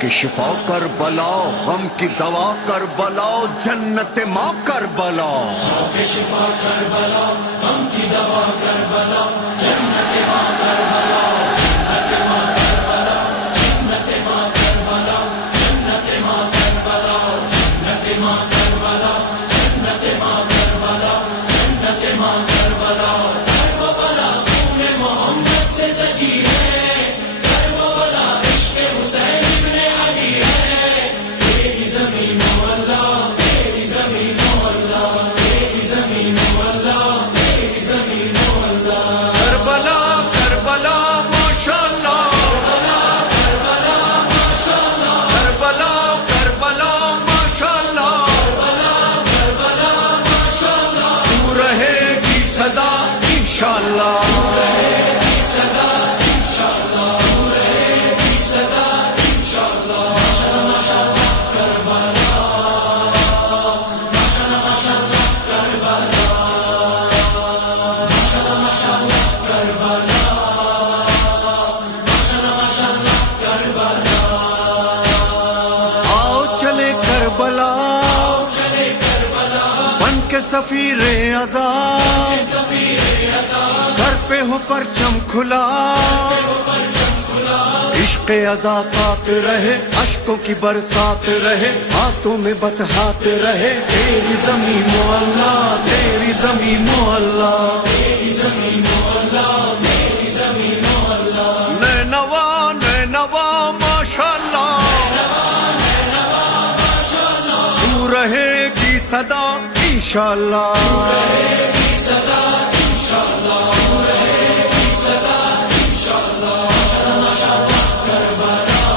کی شفا کربلا، غم کی دوا کربلا، جنت ماں کربلا. کی شفا کربلا، غم کی دوا کربلا، جنت ماں کربلا، جنت ماں کربلا، جنت ماں کربلا، جنت ماں کربلا، جنت ماں کربلا، جنت ماں کربلا، جنت ماں کربلا. کربلا خون محمد سے سجی ہے، کربلا عشق حسین ابن علی ہے. تیری زمین مولا، تیری زمین مولا، تیری زمین مولا، تیری زمین مولا. کربلا کربلا ماشاءاللہ، کربلا ماشاءاللہ، کربلا کربلا ماشاءاللہ. کربلا ماشاءاللہ. تو رہے گی صدا انشاءاللہ. صدا انشاءاللہ، رہے گی صدا انشاءاللہ. ماشاءاللہ کربلا، ماشاءاللہ کربلا، ماشاءاللہ کربلا، ماشاءاللہ کربلا. آؤ چلے کربلا، چلے کربلا، بن کے سفیر عذاب، سفیر عذاب، سر پہ ہو پرچم کھلا. پرچم کھلا. عشق عزا ساتھ رہے، اشکوں کی برسات رہے، ہاتھوں میں بس ہاتھ رہے. تیری زمین مولا، تیری زمین مولا. تیری زمین مولا، تیری زمین مولا. نینوا نینوا ماشاءاللہ، تو رہے گی صدا انشاءاللہ. رہے گی صدا انشاءاللہ، رہے گی صدا انشاءاللہ. ماشاءاللہ کربلا،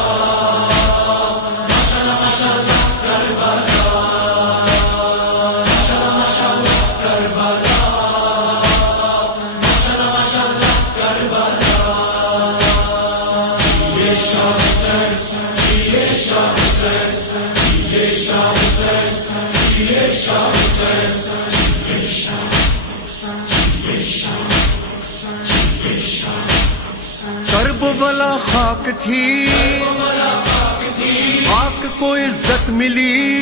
ماشاءاللہ کربلا، ماشاءاللہ کربلا، ماشاءاللہ کربلا. جیے شاہ حسین، جیے شاہ حسین، جیے شاہ حسین، جیے شاہ حسین، جیے شاہ، جیے شاہ، جیے شاہ. کربلا خاک تھی، خاک کو عزت ملی،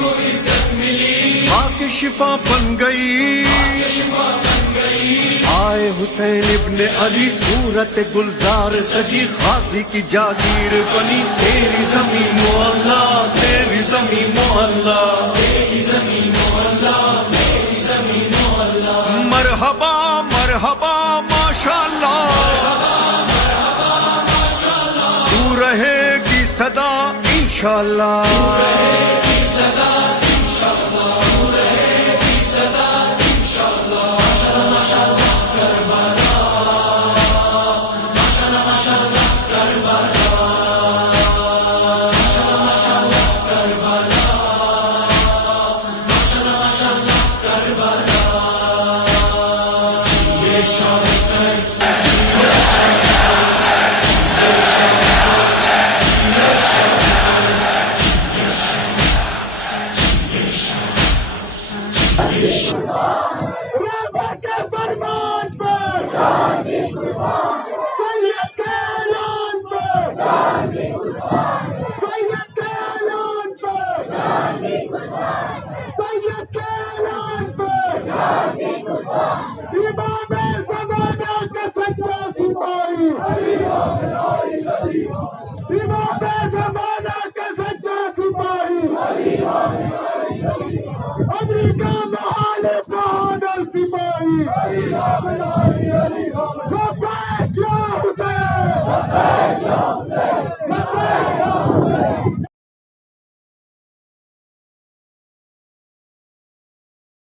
عزت ملی، خاک شفا بن گئی. شفا بن گئی. آئے حسین ابن علی، صورت گلزار سجی، غازی کی جاگیر بنی. تیری زمین مولا، تیری زمین مولا. تیری زمین مولا، تیری زمین مولا. مرحبا مرحبا ماشاءاللہ، تو رہے گی صدا انشاءاللہ. رہے گی صدا انشاءاللہ، رہے گی صدا انشاءاللہ. ماشاءاللہ کربلا، ماشاءاللہ کربلا، ماشاءاللہ کربلا، ماشاءاللہ کربلا. جیے شاہ حسین، جیے شاہ حسین، جیے شاہ حسین، جیے شاہ حسین، جیے شاہ، جیے شاہ، جیے شاہ. رضا کے فرمان پر سید کے اعلان پر، سید کے اعلان پر، سید کے اعلان پر. امام زمانہ کا سچا سپاہی، امام زمانہ کا سچا سپاہی، امریکہ محال بہادر سپاہی.